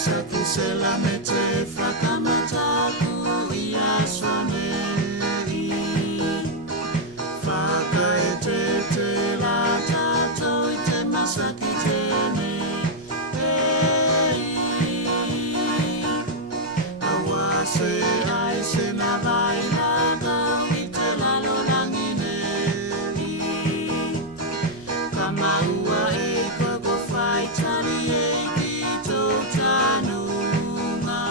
masaki sela mete whakamataku I asonei Whakaete te la tātou I te masaki tēnei Awase ai se na vai la kau I te lalo langi nei Ka maua e koko whai tali e ki tō tanunga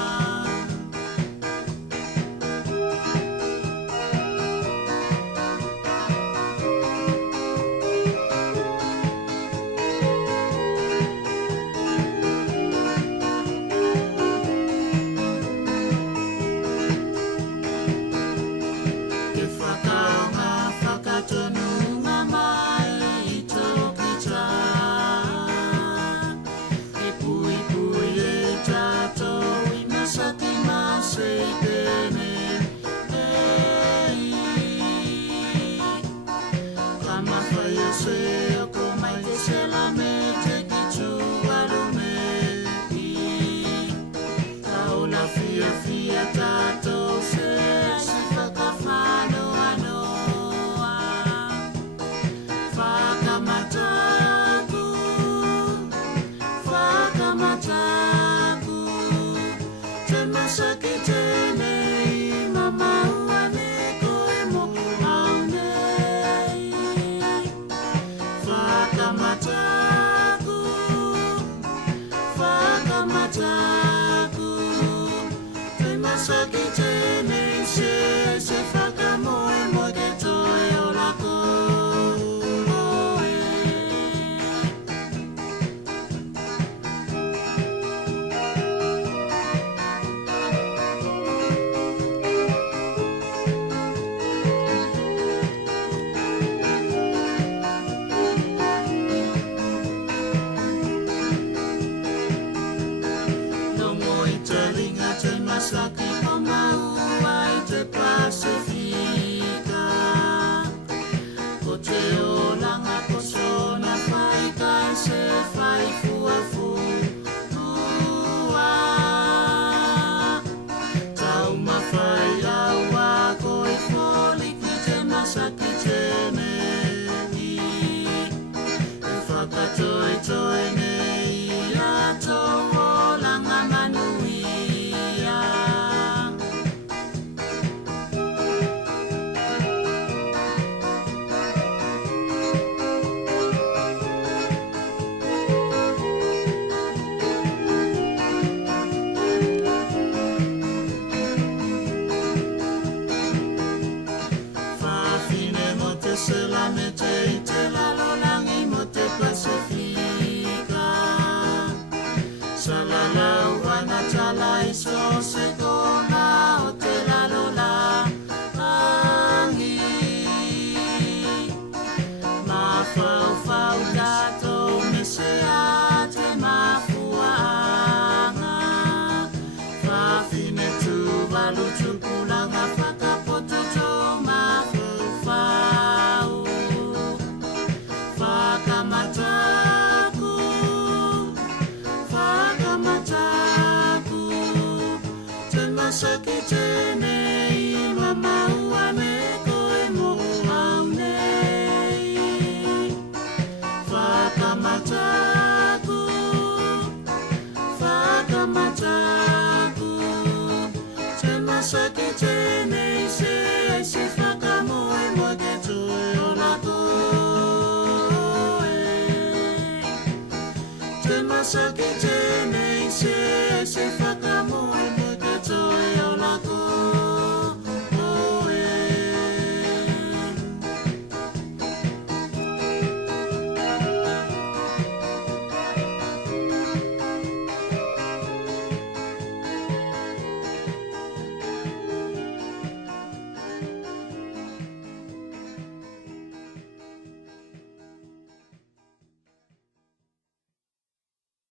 Ke whakaonga whakatonunga mai I toki tā E pui pui e tātou I masaki mase I tēne Ka mawhai e se o ko mai te sela me te ki tū aru nei Ka ola fia fia tātou se si whakawhanoa noa Whakamataku, whakamataku Te masaki tēnei mama ua ne koe mo au nei Whakamataku, whakamataku Te masaki tēnei se whakamoe mo te toi o lako Longo I te ringa te masaki o maua I te Pasifika Ko te olanga ko sona whai kai se whai fuafua Tau mawhai aua koe wholi ki te masaki tēnei E whakatoi toi nei ato olanga manuia Whawhine mo te sela me te I te lalo langi mo te Pasifika Salalau ana talai so se kona o te lalo langi Mawhau tātou me se a te mafuanga Whawhine tu walu tupulanga whakapoto tō mawhau Whakamataku, whakamataku Te masaki tēnei mama ua me koe mo au nei Whakamataku, whakamataku Te masaki tēnei se whakamoe mo te toi o lako Te masaki tēnei se whakamoe